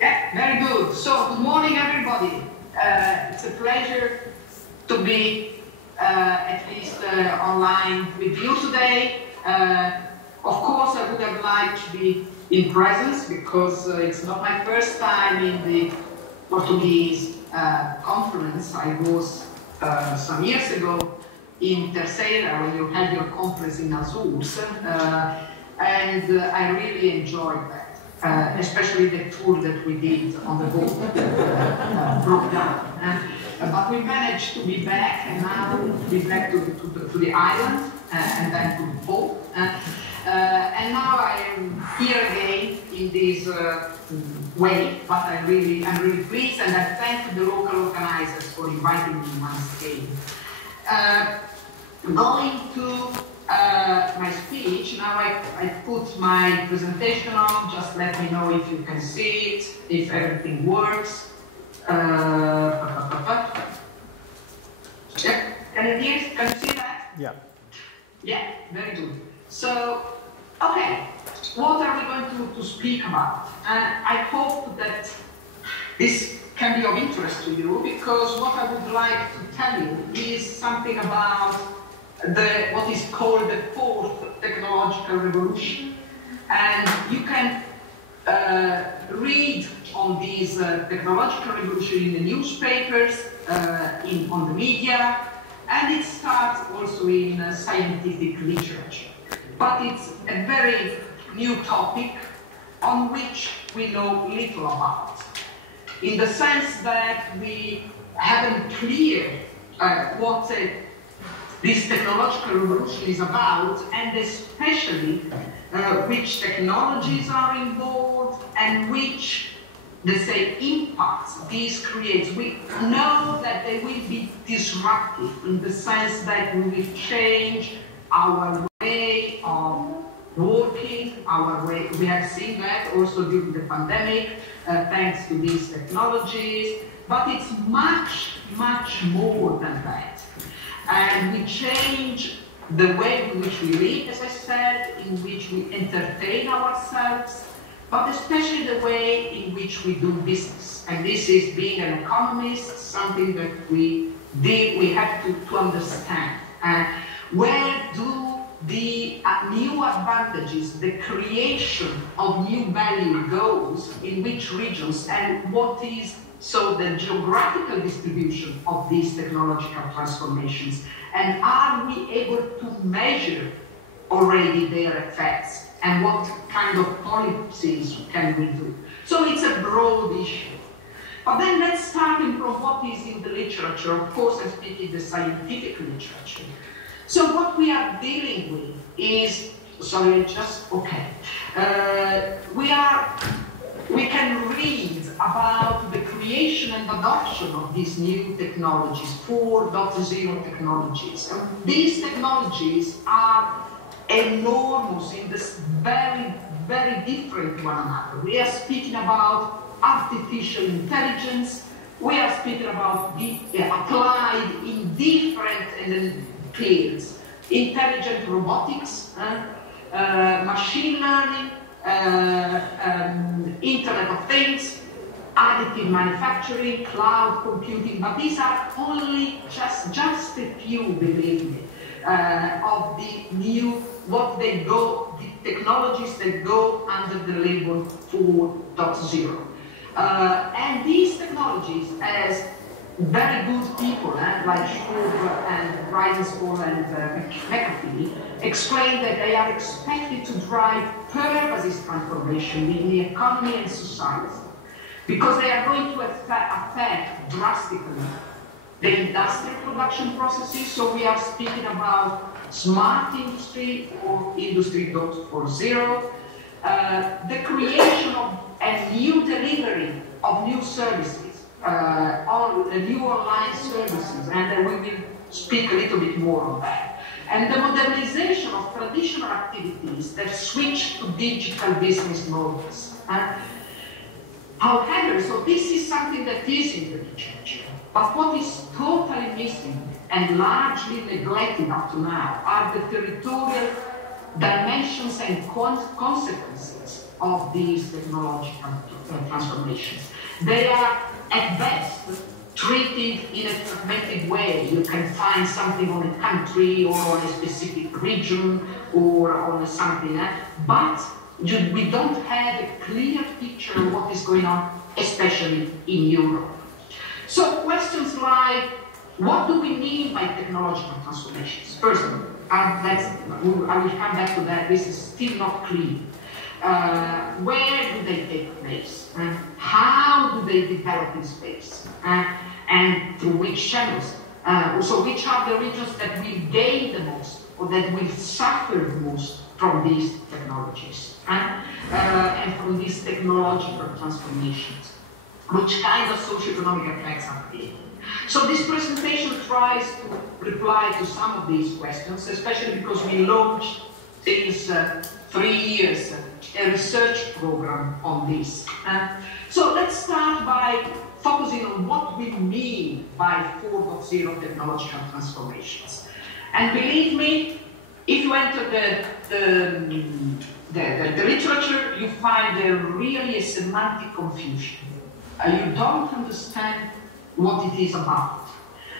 Yeah, very good. So, good morning, everybody. It's a pleasure to be at least online with you today. Of course, I would have liked to be in presence because it's not my first time in the Portuguese conference. I was some years ago in Terceira when you had your conference in Azores, and I really enjoyed that. Especially the tour that we did on the boat broke down. But we managed to be back, and now to be back to the island and then to the boat. And now I am here again in this way, but I'm really pleased, and I thank the local organizers for inviting me once again. Going to my speech, now I put my presentation on, just let me know if you can see it, if everything works. Yeah. Can you see that? Yeah. Yeah, very good. So, okay, what are we going to speak about? I hope that this can be of interest to you, because what I would like to tell you is something about what is called the fourth technological revolution. And you can read on this technological revolution in the newspapers, on the media, and it starts also in scientific literature. But it's a very new topic on which we know little about, in the sense that we haven't cleared what this technological revolution is about, and especially which technologies are involved and which, let's say, impacts this creates. We know that they will be disruptive in the sense that we will change our way of working, our way. We have seen that also during the pandemic, thanks to these technologies, but it's much, much more than that. And we change the way in which we live, as I said, in which we entertain ourselves, but especially the way in which we do business. And this is, being an economist, something that we have to understand. Where do the new advantages, the creation of new value goes, in which regions, and what is so the geographical distribution of these technological transformations, and are we able to measure already their effects, and what kind of policies can we do? So it's a broad issue. But then let's start from what is in the literature. Of course, I'm speaking the scientific literature. So what we are dealing with is, we can read about the creation and adoption of these new technologies, 4.0 technologies. And these technologies are enormous in this very, very different to one another. We are speaking about artificial intelligence. We are speaking about applied in different fields. Intelligent robotics, machine learning, Internet of Things, additive manufacturing, cloud computing, but these are only just a few, believe me, of the new, the technologies that go under the label 4.0. And these technologies, as very good people like Schwab and Reisenskoll and McAfee explain that they are expected to drive pervasive transformation in the economy and society, because they are going to affect drastically the industrial production processes. So we are speaking about smart industry or industry 4.0, the creation of a new delivery of new services, new online services, and we will speak a little bit more on that. And the modernization of traditional activities that switch to digital business models. However, so this is something that is in the literature, but what is totally missing and largely neglected up to now are the territorial dimensions and consequences of these technological transformations. They are, at best, treated in a fragmented way. You can find something on a country or on a specific region or on something else, but we don't have a clear picture of what is going on, especially in Europe. So questions like, what do we mean by technological transformations? First, I will come back to that. This is still not clear. Where do they take place? How do they develop in space? And through which channels? So which are the regions that will gain the most or that will suffer the most from these technologies and from these technological transformations? Which kind of socio-economic effects are they? So this presentation tries to reply to some of these questions, especially because we launched since 3 years a research program on this. So let's start by focusing on what we mean by 4.0 technological transformations. And believe me, if you enter the literature, you find there really a semantic confusion. You don't understand what it is about.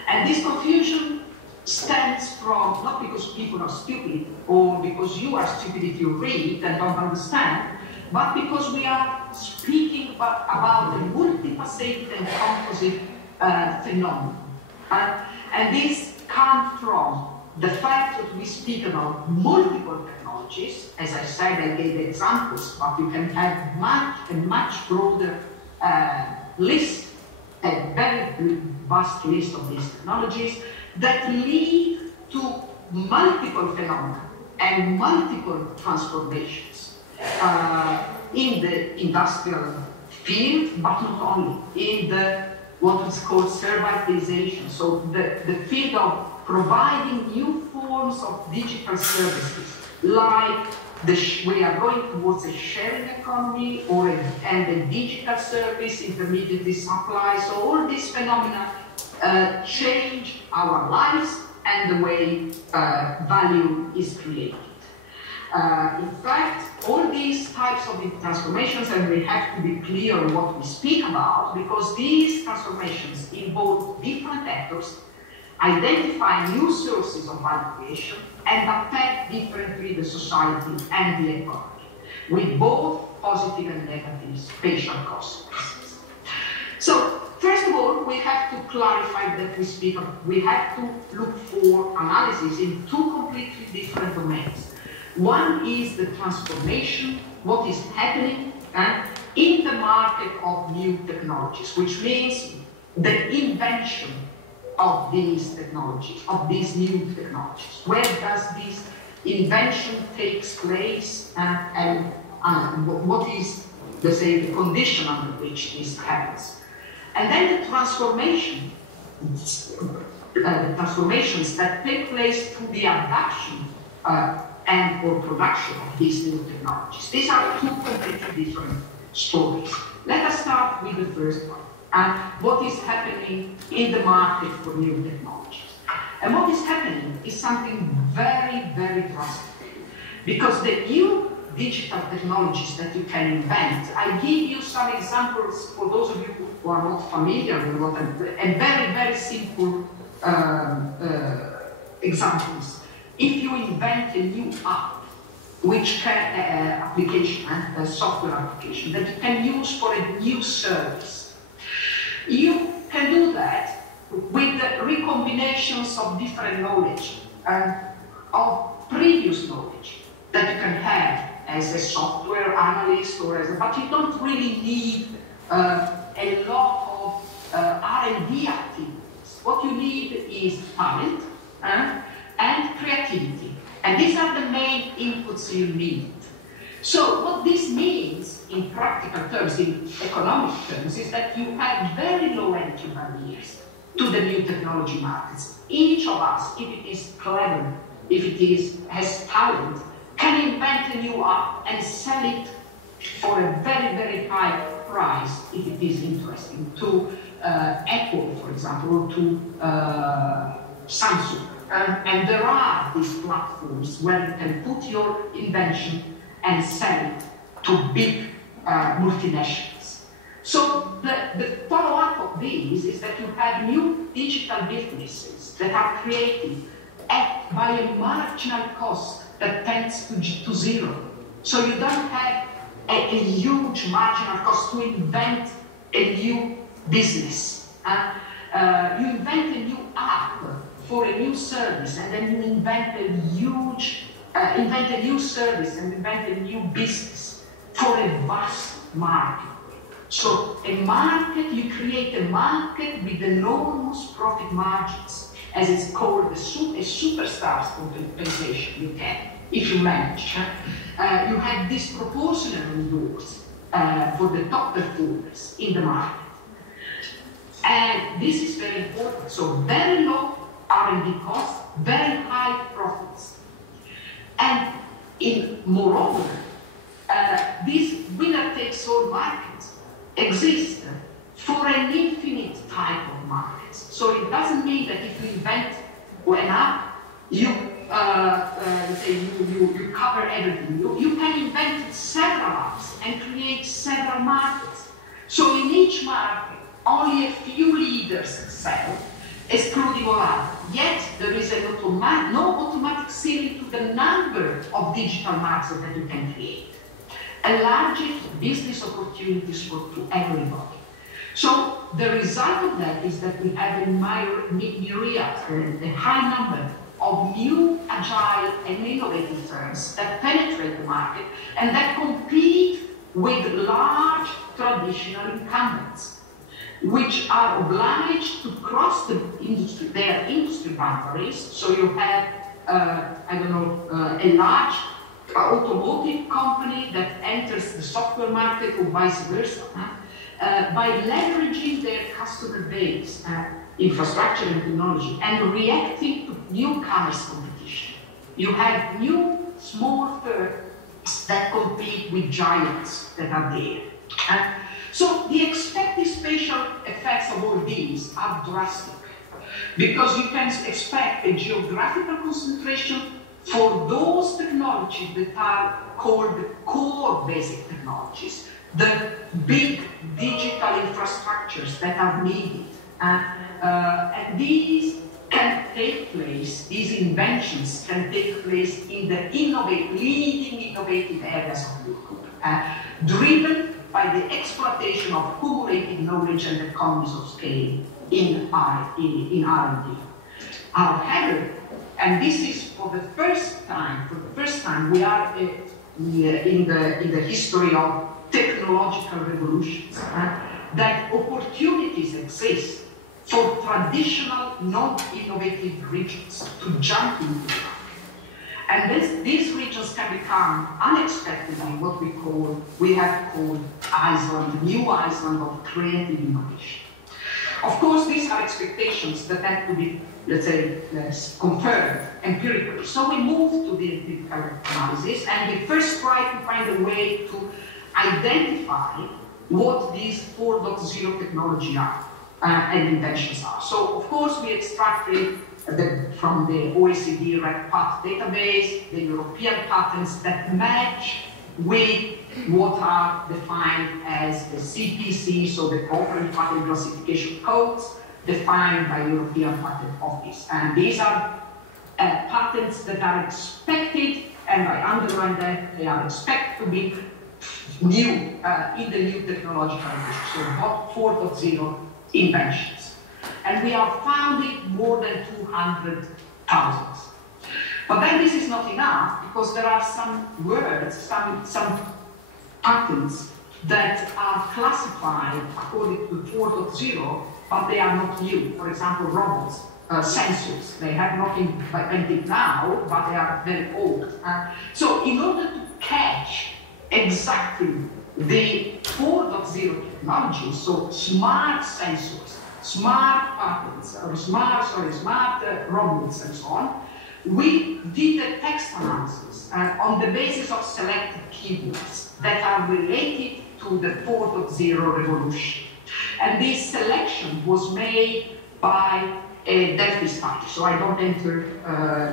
And this confusion stems from, not because people are stupid or because you are stupid if you read and don't understand, but because we are speaking about a multifaceted and composite phenomenon. And this comes from the fact that we speak about multiple technologies. As I said, I gave examples, but you can have a much broader list, a very vast list of these technologies that lead to multiple phenomena and multiple transformations in the industrial field, but not only, in the what is called servitization, so the field of providing new forms of digital services, like we are going towards a sharing economy and a digital service intermediately supplied. So all these phenomena change our lives and the way value is created. In fact, all these types of transformations, and we have to be clear on what we speak about, because these transformations involve different actors, identify new sources of value creation, and affect differently the society and the economy, with both positive and negative spatial consequences. So, first of all, we have to clarify that we have to look for analysis in two completely different domains. One is the transformation, what is happening in the market of new technologies, which means the invention of these technologies, of these new technologies. Where does this invention takes place and what is, let's say, the condition under which this happens? And then the transformations that take place through the adoption and or production of these new technologies. These are two completely different stories. Let us start with the first one. What is happening in the market for new technologies. And what is happening is something very, very drastic. Because the new digital technologies that you can invent, I give you some examples for those of you who are not familiar with what and very, very simple examples. If you invent a new app, which can, application, a software application that you can use for a new service, you can do that with the recombinations of different knowledge, of previous knowledge that you can have as a software analyst or as a, but you don't really need a lot of R&D activities. What you need is talent and creativity. And these are the main inputs you need. So what this means in practical terms, in economic terms, is that you have very low entry barriers to the new technology markets. Each of us, if it is clever, if it has talent, can invent a new app and sell it for a very, very high price if it is interesting to Apple, for example, or to Samsung. and there are these platforms where you can put your invention and sell it to big multinationals. So the follow-up of these is that you have new digital businesses that are created by a marginal cost that tends to zero. So you don't have a huge marginal cost to invent a new business. You invent a new app for a new service, and then you invent a new service and invent a new business for a vast market. So a market, you create a market with enormous profit margins, as it's called a superstar's compensation. You can, if you manage. You have disproportionate rewards for the top performers in the market. And this is very important. So very low R&D costs, very high profits. And moreover, these winner-takes-all markets exist for an infinite type of markets. So it doesn't mean that if you invent an app, you cover everything. You can invent several apps and create several markets. So in each market, only a few leaders excel, excluding all others. Yet there is no automatic ceiling to the number of digital markets that you can create. Enlarging business opportunities to everybody. So the result of that is that we have a myriad, a high number of new, agile, and innovative firms that penetrate the market and that compete with large traditional incumbents, which are obliged to cross their industry boundaries. So you have, a large automotive company that enters the software market or vice versa, by leveraging their customer base, infrastructure and technology, and reacting to newcomers competition. You have new small firms that compete with giants that are there. So the expected spatial effects of all these are drastic, because you can expect a geographical concentration for those technologies that are called core basic technologies, the big digital infrastructures that are needed. And these can take place, these inventions can take place in the leading innovative areas of Europe, driven by the exploitation of accumulated knowledge and economies of scale in R&D. However, and this is for the first time we are in the history of technological revolutions, that opportunities exist for traditional non-innovative regions to jump into the market. And these regions can become unexpectedly what we have called Iceland, new Iceland of creative innovation. Of course, these are expectations that have to be, let's say, confirmed empirically. So we move to the empirical analysis, and we first try to find a way to identify what these 4.0 technology are and inventions are. So, of course, we extracted from the OECD Red Path database, the European patents that match with what are defined as the CPC, so the Cooperative Patent Classification Codes, defined by European Patent Office. And these are patents that are expected, and I underline that, they are expected to be new in the new technological revolution, so 4.0 inventions. And we are founding more than 200,000. But then this is not enough, because there are some words, some patents that are classified according to 4.0, but they are not new. For example, robots, sensors, they have not been invented now, but they are very old. So in order to catch exactly the 4.0 technology, so smart sensors, smart patents, or smart robots and so on, we did a text analysis on the basis of selected keywords that are related to the 4.0 revolution. And this selection was made by Delphi study, so I don't enter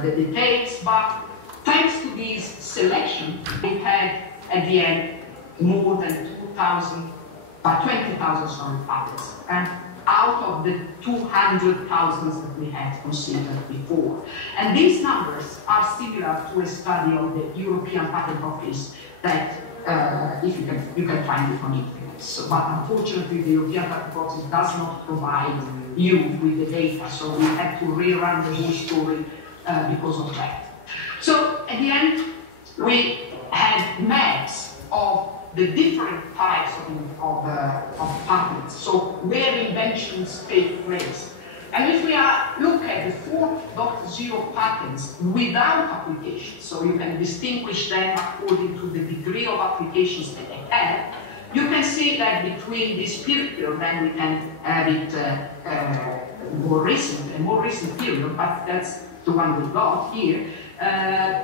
the details, but thanks to this selection, we had at the end more than 20,000 patents, and out of the 200,000 that we had considered before. And these numbers are similar to a study of the European Patent Office that if you can find it on internet. So, but unfortunately, the European Patent Office does not provide you with the data, so we had to rerun the whole story because of that. So at the end, we had maps of the different types of patents, so where inventions take place. And if we look at the 4.0 patents without applications, so you can distinguish them according to the degree of applications that they have, you can see that between this period, then we can have it a more recent period, but that's the one we got here.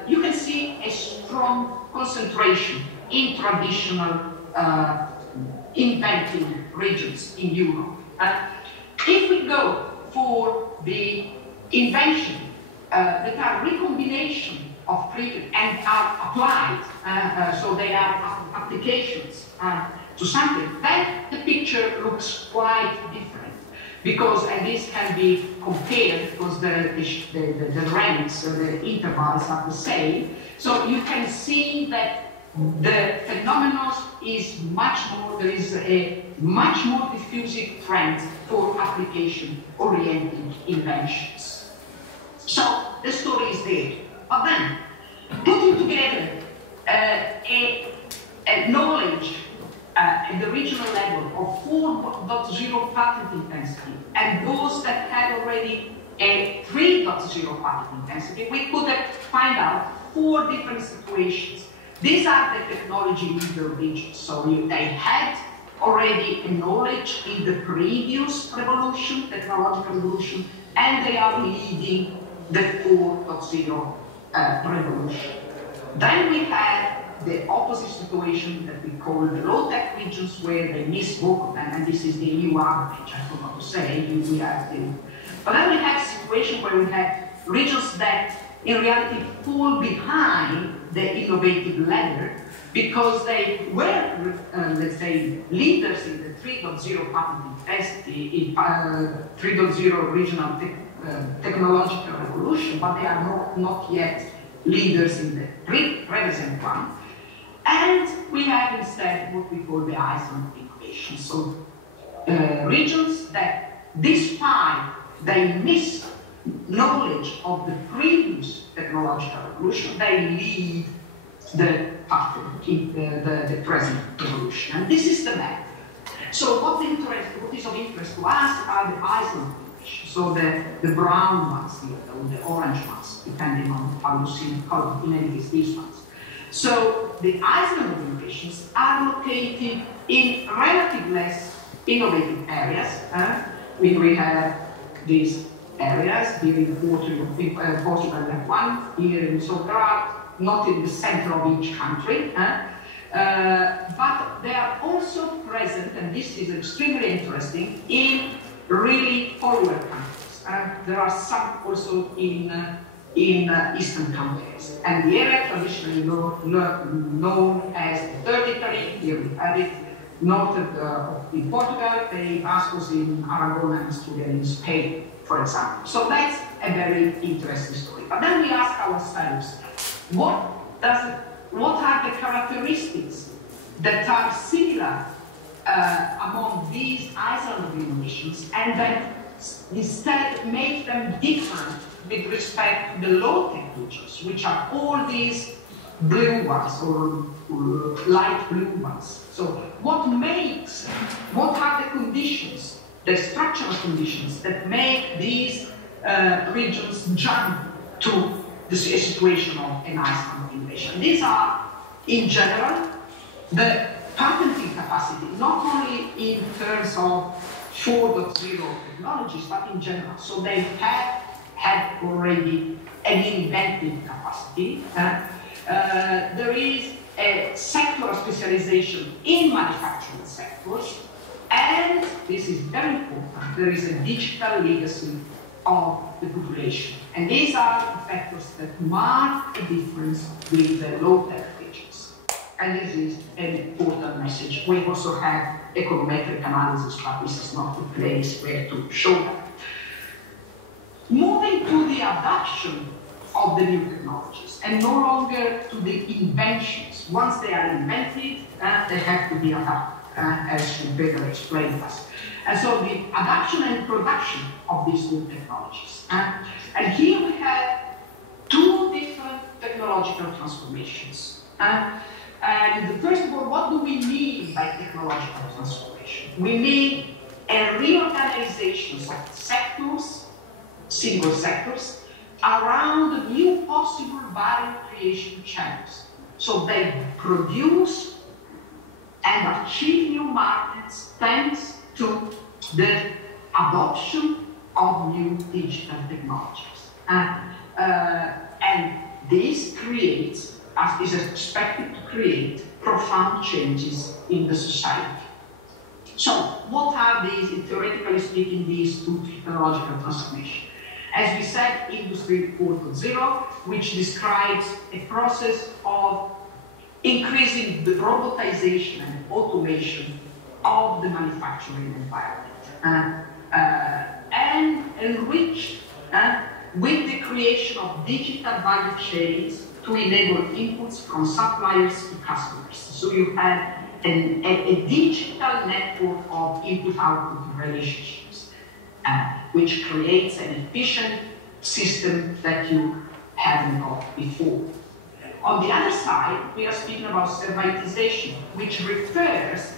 You can see a strong concentration in traditional inventing regions in Europe. If we go for the invention that are recombination of previous and are applied, so they are applications to something, then the picture looks quite different. Because, and this can be compared because the ranks, the intervals are the same. So you can see that the phenomenon is much more, there is a much more diffusive trend for application-oriented inventions. So the story is there. But then, putting together a knowledge at the regional level of 4.0 patent intensity and those that had already a 3.0 patent intensity, we could find out 4 different situations. These are the technology leader regions. So they had already a knowledge in the previous revolution, technological revolution, and they are leading the 4.0 revolution. Then we had the opposite situation that we call the low-tech regions, where they miss both of them, and this is the EU average, I forgot to say, we have the. But then we have a situation where we have regions that in reality fall behind the innovative ladder because they were, let's say, leaders in the 3.0 patent intensity, in 3.0 regional technological revolution, but they are not yet leaders in the present one. And we have instead what we call the island innovation. So regions that, despite they miss knowledge of the previous technological revolution, they lead the pattern in the present revolution. And this is the map. So what is of interest to us are the island innovations. So the brown ones here, or the orange ones, depending on how you see how in any case these ones. So the island innovations are located in relatively less innovative areas. We have these areas here in Portugal, that one, here in Sogar, not in the center of each country. But they are also present, and this is extremely interesting, in really follower countries. There are some also in eastern countries. And the area traditionally known as the Third Italy, here we have it, north in Portugal, the Basques in Aragon and Asturias in Spain, for example. So that's a very interesting story. But then we ask ourselves, what are the characteristics that are similar among these island innovations and that instead make them different with respect to the low-tech regions, which are all these blue ones or light blue ones. So what are the conditions, the structural conditions that make these regions jump to the situation of an island innovation? These are, in general, the patenting capacity, not only in terms of 4.0 technologies, but in general. So they have had already an inventive capacity. There is a sectoral specialization in manufacturing sectors, and this is very important, there is a digital legacy of the population. And these are the factors that mark a difference with the low-tech regions. And this is an important message. We also have econometric analysis, but this is not the place where to show that. Moving to the adoption of the new technologies, and no longer to the inventions. Once they are invented, they have to be adapted, as Roberta explained us. And so the adoption and production of these new technologies. And here we have two different technological transformations. And first of all, what do we mean by technological transformation? We mean a reorganization of sectors, single sectors, around new possible value creation channels. So they produce and achieve new markets thanks to the adoption of new digital technologies. And this creates, as is expected to create, profound changes in the society. So what are these, theoretically speaking, these two technological transformations? As we said, Industry 4.0, which describes a process of increasing the robotization and automation of the manufacturing environment, and enriched with the creation of digital value chains to enable inputs from suppliers to customers. So you have a digital network of input-output relationships, which creates an efficient system that you haven't got before. On the other side, we are speaking about servitization, which refers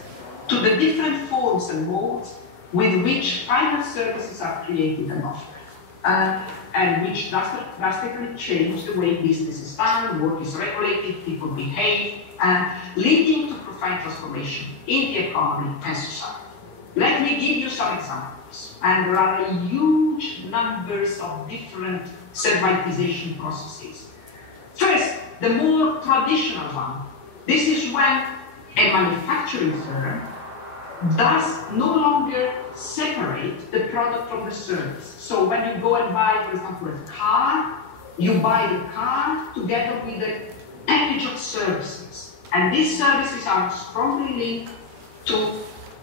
to the different forms and modes with which final services are created and offered, and which drastically change the way business is done, work is regulated, people behave, leading to profound transformation in the economy and society. Let me give you some examples. And there are huge numbers of different servitization processes. First, the more traditional one. This is when a manufacturing firm does no longer separate the product from the service. So when you go and buy, for example, a car, you buy the car together with a package of services. And these services are strongly linked to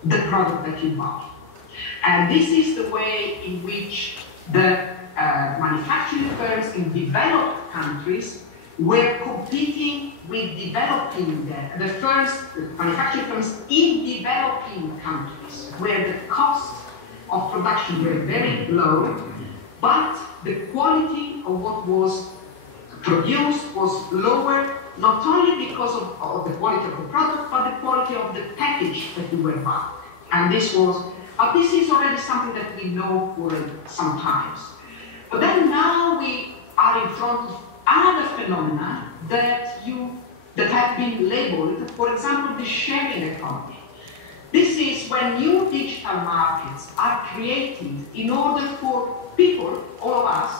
the product that you buy. And this is the way in which the manufacturing firms in developed countries were competing with developing the manufacturing firms in developing countries, where the costs of production were very low, but the quality of what was produced was lower, not only because of the quality of the product, but the quality of the package that you were buying. And this is already something that we know for some time. But then now we are in front of other phenomena that have been labeled, for example, the sharing economy. This is when new digital markets are created in order for people, all of us,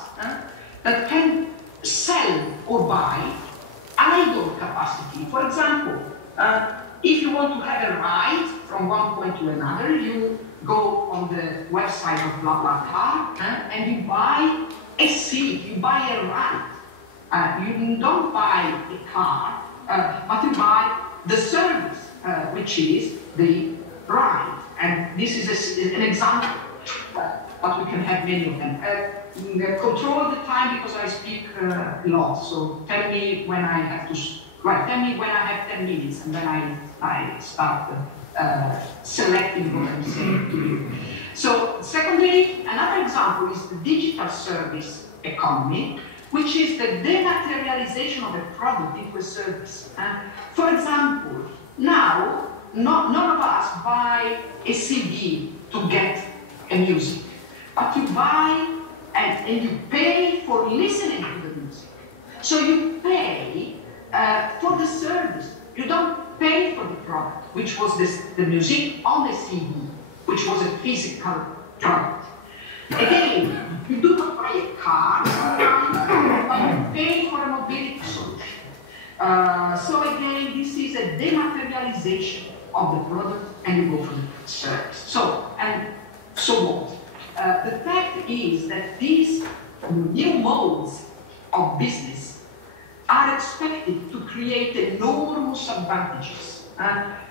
that can sell or buy idle capacity. For example, if you want to have a ride from one point to another, you go on the website of BlaBlaCar and you buy a seat, you buy a ride. You don't buy a car, but you buy the service, which is the ride. And this is an example, but we can have many of them. Control the time because I speak a lot, so tell me when I have to, tell me when I have 10 minutes, and then I start selecting what I'm saying to you. So secondly, another example is the digital service economy, which is the dematerialization of a product into a service. For example, now, none of us buy a CD to get a music, but you buy and you pay for listening to the music. So you pay for the service. You don't pay for the product, which was the music on the CD, which was a physical product. Again, you do not buy a car, but you pay for a mobility solution. So again, this is a dematerialization of the product, and you go for the service. So what? The fact is that these new modes of business are expected to create enormous advantages.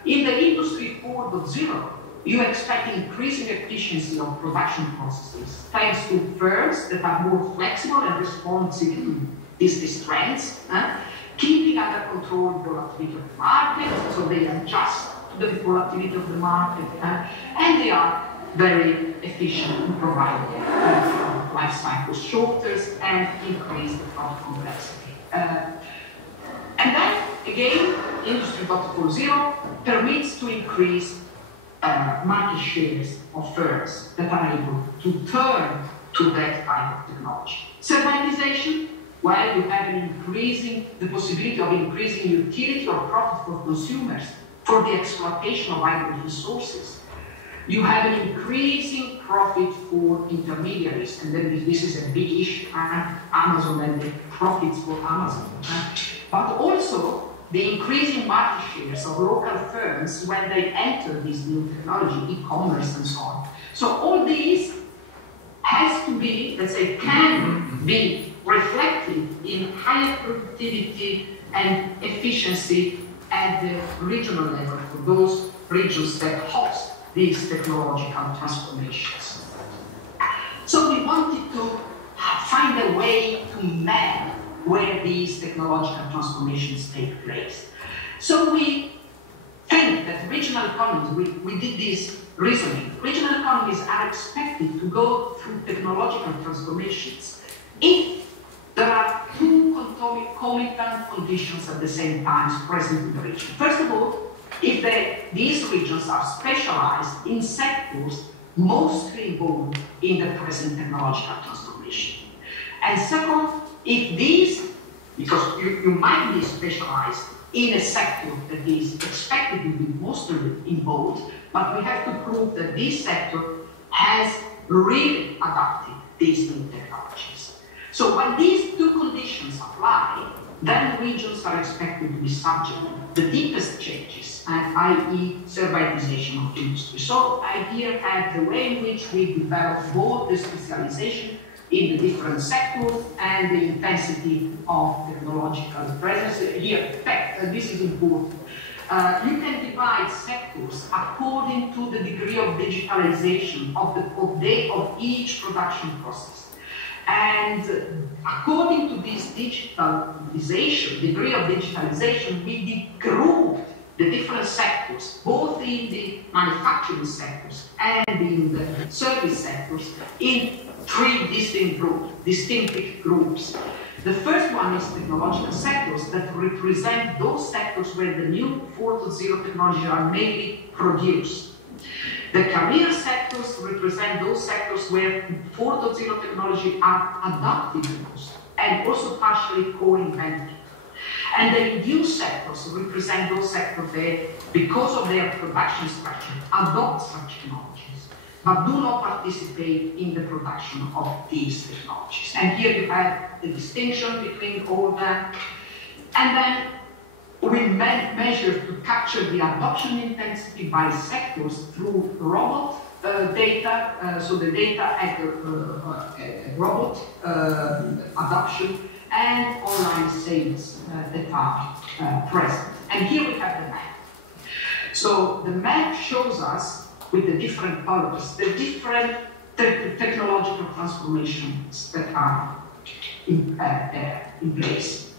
In the Industry 4.0, you expect increasing efficiency of production processes thanks to firms that are more flexible and responsive to business trends, keeping under control the volatility of the market, so they adjust to the volatility of the market, and they are very efficient in providing life cycle shorters and increase the product complexity. And then, again, Industry 4.0 permits to increase market shares of firms that are able to turn to that kind of technology. Servitization, well, you have the possibility of increasing utility or profit for consumers for the exploitation of idle resources. You have an increasing profit for intermediaries, and then this is a big issue, Amazon and the profits for Amazon. But also the increasing market shares of local firms when they enter this new technology, e-commerce and so on. So all these has to be, let's say, can be reflected in higher productivity and efficiency at the regional level for those regions that host these technological transformations. So we wanted to find a way to map where these technological transformations take place. So we think that regional economies, we did this reasoning, regional economies are expected to go through technological transformations if there are two concomitant conditions at the same time present in the region. First of all, if these regions are specialized in sectors mostly involved in the present technological transformation. And second, if these, because you might be specialized in a sector that is expected to be mostly involved, but we have to prove that this sector has really adopted these new technologies. So when these two conditions apply, then regions are expected to be subject to the deepest changes, i.e. servitization of industry. So I here have the way in which we develop both the specialization in the different sectors and the intensity of technological presence. Here, in fact, this is important. You can divide sectors according to the degree of digitalization of each production process. And according to this digitalization, degree of digitalization, we grouped the different sectors, both in the manufacturing sectors and in the service sectors, in three distinctive groups. The first one is technological sectors that represent those sectors where the new 4.0 technologies are mainly produced. The career sectors represent those sectors where 4.0 technology are adopted most and also partially co-invented. And the induced sectors represent those sectors that, because of their production structure, adopt such technologies, but do not participate in the production of these technologies. And here you have the distinction between all that. And then we measure to capture the adoption intensity by sectors through robot data, so the data at the robot adoption and online sales that are present. And here we have the map. So the map shows us, with the different colors, the different technological transformations that are in place.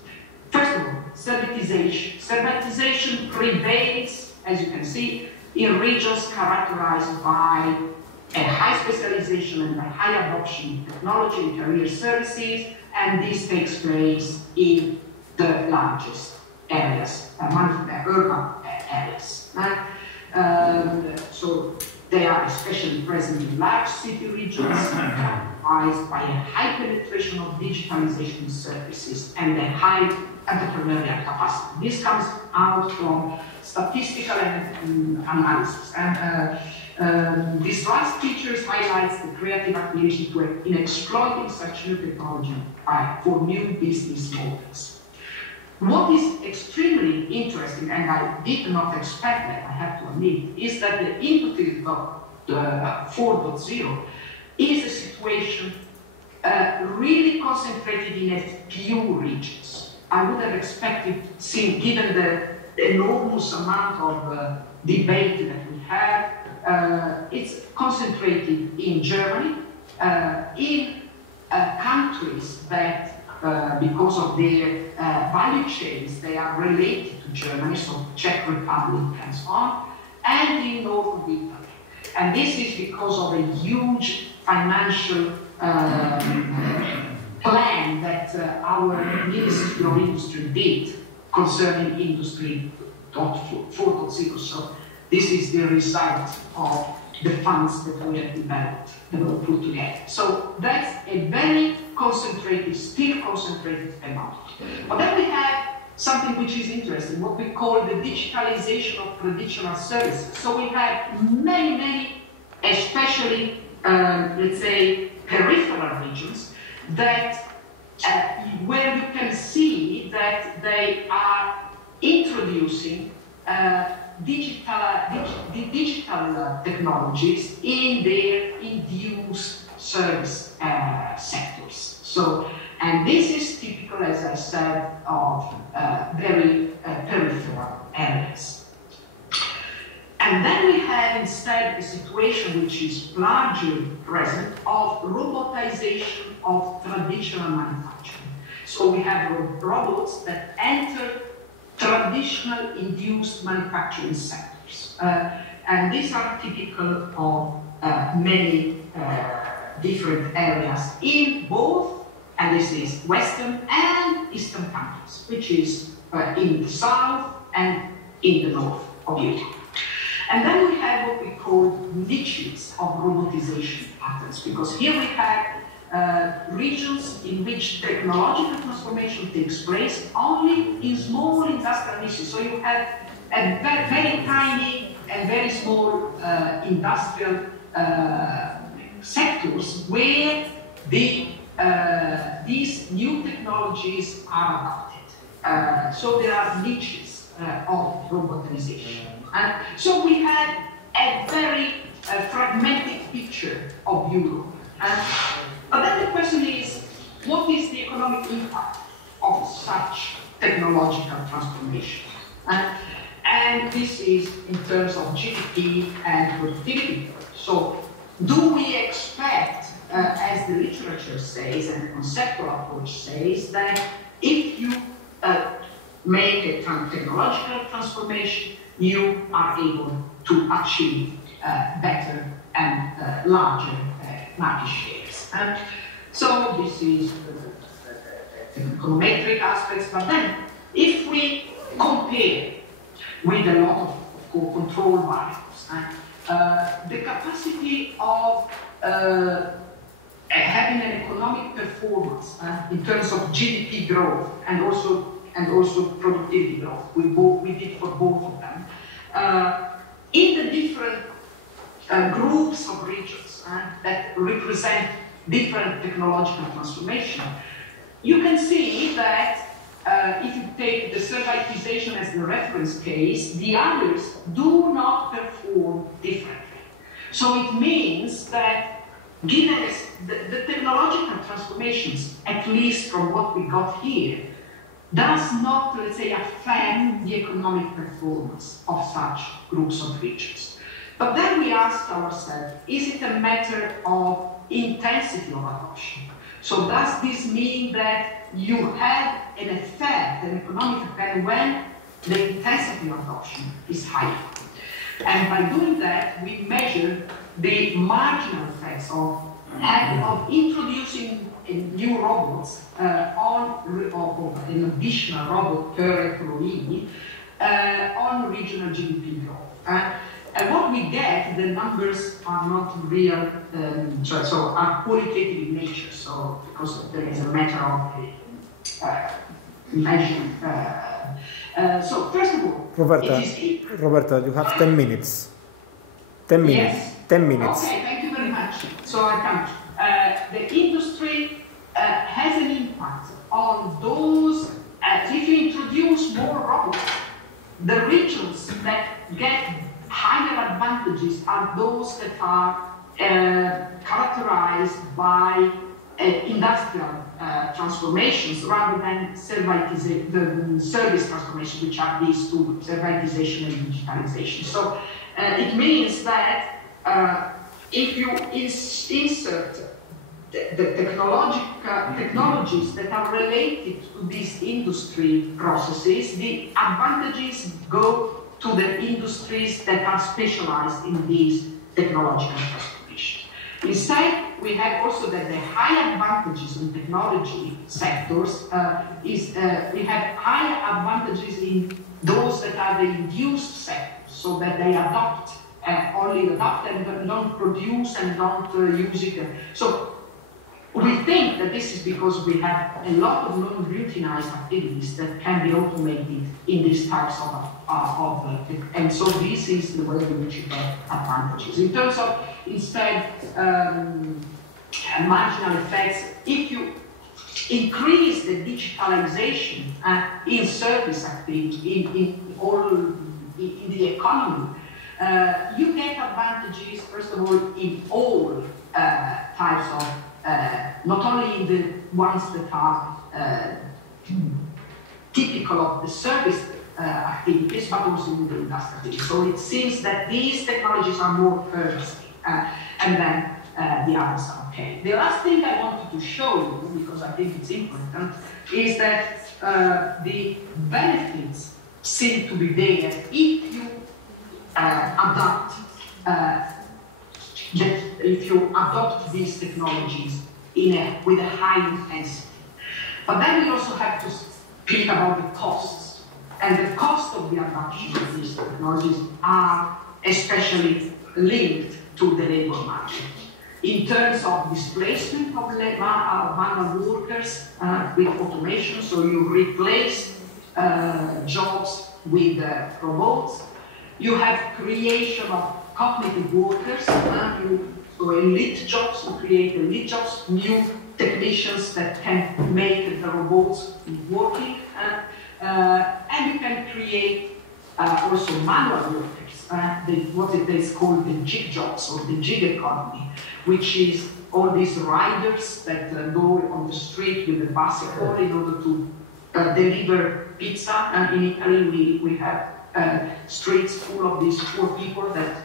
First of all, servitization. Servitization prevails, as you can see, in regions characterized by a high specialization and a high adoption of technology and career services, and this takes place in the largest areas, urban areas. So they are especially present in large city regions, characterized by a high penetration of digitalization services and a high entrepreneurial capacity. This comes out from statistical analysis. And this last feature highlights the creative ability in exploiting such new technology for new business models. What is extremely interesting, and I did not expect that, I have to admit, is that the Industry 4.0 is a situation really concentrated in a few regions. I would have expected, given the enormous amount of debate that we have, it's concentrated in Germany, in countries that, because of their value chains, they are related to Germany, so Czech Republic and so on, and in northern Italy. And this is because of a huge financial plan that our Ministry of Industry did concerning Industry 4.0. So this is the result of the funds that we have developed, that we put together. So that's a very concentrated, still concentrated amount. But then we have something which is interesting, what we call the digitalization of traditional services. So we have many, especially, let's say, peripheral regions that where you can see that they are introducing digital technologies in their induced service sectors. So, and this is typical, as I said, of very peripheral areas. And then we have instead a situation which is largely present of robotization of traditional manufacturing. So we have robots that enter traditional induced manufacturing sectors. And these are typical of many different areas in both, and this is Western and Eastern countries, which is in the south and in the north of Europe. And then we have what we call niches of robotization patterns, because here we have regions in which technological transformation takes place only in small industrial niches. So you have a very tiny and very small industrial sectors where these new technologies are adopted. So there are niches of robotization. And so we had a very fragmented picture of Europe. But then the question is, what is the economic impact of such technological transformation? And this is in terms of GDP and productivity. So do we expect, as the literature says and the conceptual approach says, that if you make a technological transformation, you are able to achieve better and larger market shares. And so this is the econometric aspects, but then if we compare with a lot of control variables, the capacity of having an economic performance in terms of GDP growth and also productivity growth, we did for both of them, in the different groups of regions that represent different technological transformation, you can see that if you take the servitization as the reference case, the others do not perform differently. So it means that given the technological transformations, at least from what we got here, does not, let's say, affect the economic performance of such groups of regions. But then we asked ourselves, is it a matter of intensity of adoption? So does this mean that you have an effect, an economic effect, when the intensity of adoption is higher? And by doing that, we measure the marginal effects of introducing new robots on an additional robot per employee on regional GDP growth. And what we get, the numbers are not real, so are qualitative in nature, so because there is a matter of measuring. So first of all, Roberta, you have 10 minutes. 10 minutes. Yes. 10 minutes. Okay, thank you very much. So I count. The industry has an impact on those, if you introduce more robots, the regions that get higher advantages are those that are characterized by industrial transformations rather than the service transformation, which are these two, servitization and digitalization. So it means that if you insert the technologies that are related to these industry processes, the advantages go to the industries that are specialized in these technological transformations. Instead, we have also that the high advantages in technology sectors we have high advantages in those that are the induced sectors, so that they only adopt and don't produce and don't use it. So we think that this is because we have a lot of non-routinized activities that can be automated in these types and so this is the way in which you have advantages. In terms of instead marginal effects, if you increase the digitalization in service activity, in the economy, you get advantages, first of all, in all types of not only in the ones that are typical of the service activities, but also in the industrial activities. So it seems that these technologies are more urgent, and then the others are okay. The last thing I wanted to show you, because I think it's important, is that the benefits seem to be there if you adopt these technologies with a high intensity. But then we also have to speak about the costs. And the cost of the adoption of these technologies are especially linked to the labor market. In terms of displacement of manual workers with automation, so you replace jobs with robots. You have creation of cognitive workers, so elite jobs, you create elite jobs, new technicians that can make the robots working, and you can create also manual workers, what it is called the gig jobs or the gig economy, which is all these riders that go on the street with a bicycle in order to deliver pizza. In Italy, we have streets full of these poor people that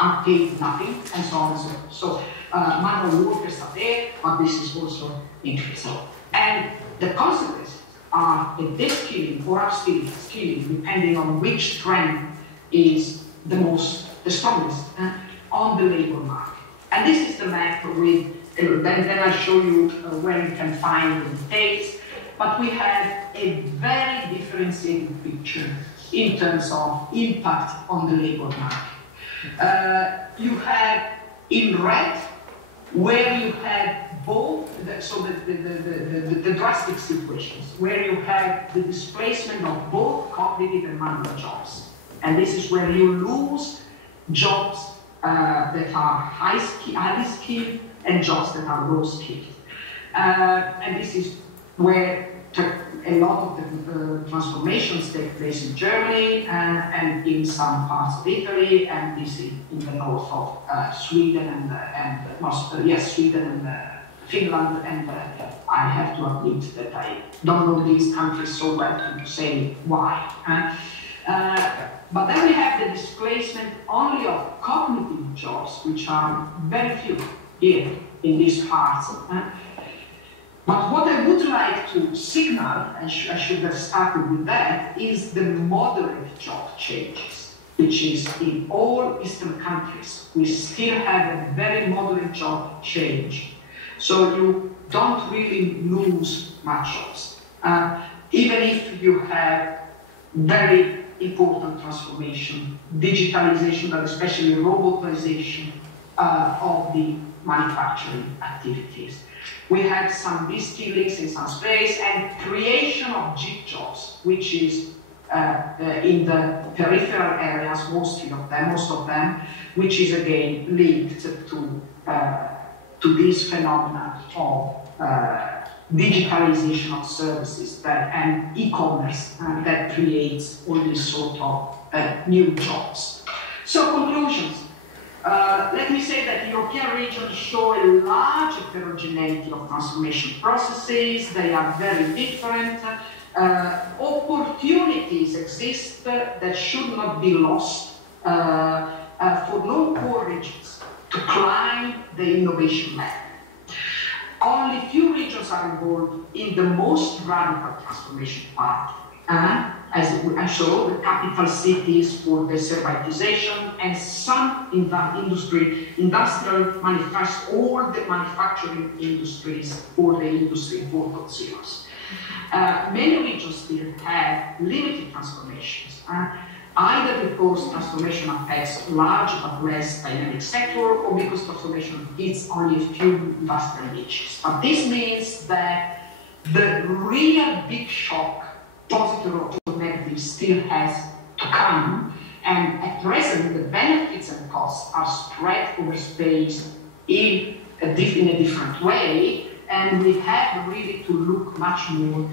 are paid nothing, and so on and so forth. So manual workers are there, but this is also interesting. And the consequences are a de-skilling or upskilling, depending on which trend is the strongest on the labor market. And this is the map with, then I'll show you where you can find the details, but we have a very differentiated picture in terms of impact on the labor market. You have in red where you have both, so the drastic situations, where you have the displacement of both cognitive and manual jobs. And this is where you lose jobs that are highly skilled and jobs that are low skilled. And this is where a lot of the transformations take place in Germany and in some parts of Italy, and this is in the north of Sweden Sweden and Finland. And I have to admit that I don't know these countries so well to say why. But then we have the displacement only of cognitive jobs, which are very few here in these parts. But what I would like to signal, and I should have started with that, is the moderate job changes, which is in all Eastern countries. We still have a very moderate job change. So you don't really lose much jobs, even if you have very important transformation, digitalization, but especially robotization of the manufacturing activities. We have some de-skillings in some space and creation of gig jobs, which is in the peripheral areas, most of them, which is again linked to this phenomena of digitalization of services and e-commerce that creates all these sort of new jobs. So conclusions. Let me say that the European regions show a large heterogeneity of transformation processes. They are very different. Opportunities exist that should not be lost for non-core regions to climb the innovation ladder. Only few regions are involved in the most radical transformation part. As I showed, the capital cities for the servitization and some industrial manufacturers, all the manufacturing industries for the industry 4.0. Many regions still have limited transformations, either because transformation affects large but less dynamic sector, or because transformation hits only a few industrial niches. But this means that the real big shock, positive or negative, still has to come, and at present the benefits and costs are spread over space in a different way, and we have really to look much more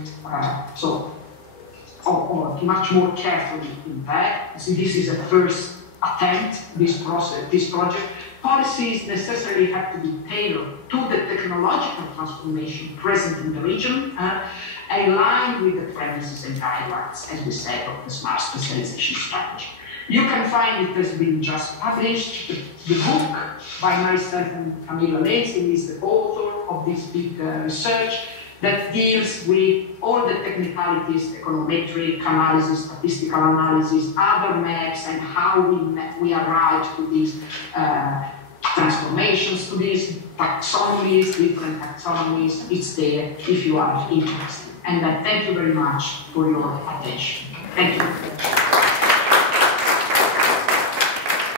much more carefully in that. So this is a first attempt, this project. Policies necessarily have to be tailored to the technological transformation present in the region, aligned with the premises and guidelines, as we said, of the smart specialization strategy. You can find it has been just published. The book by myself and Camilla Lacy is the author of this big research that deals with all the technicalities, econometric analysis, statistical analysis, other maps, and how we arrive to these transformations, to these taxonomies, different taxonomies. It's there if you are interested. And thank you very much for your attention. Thank you.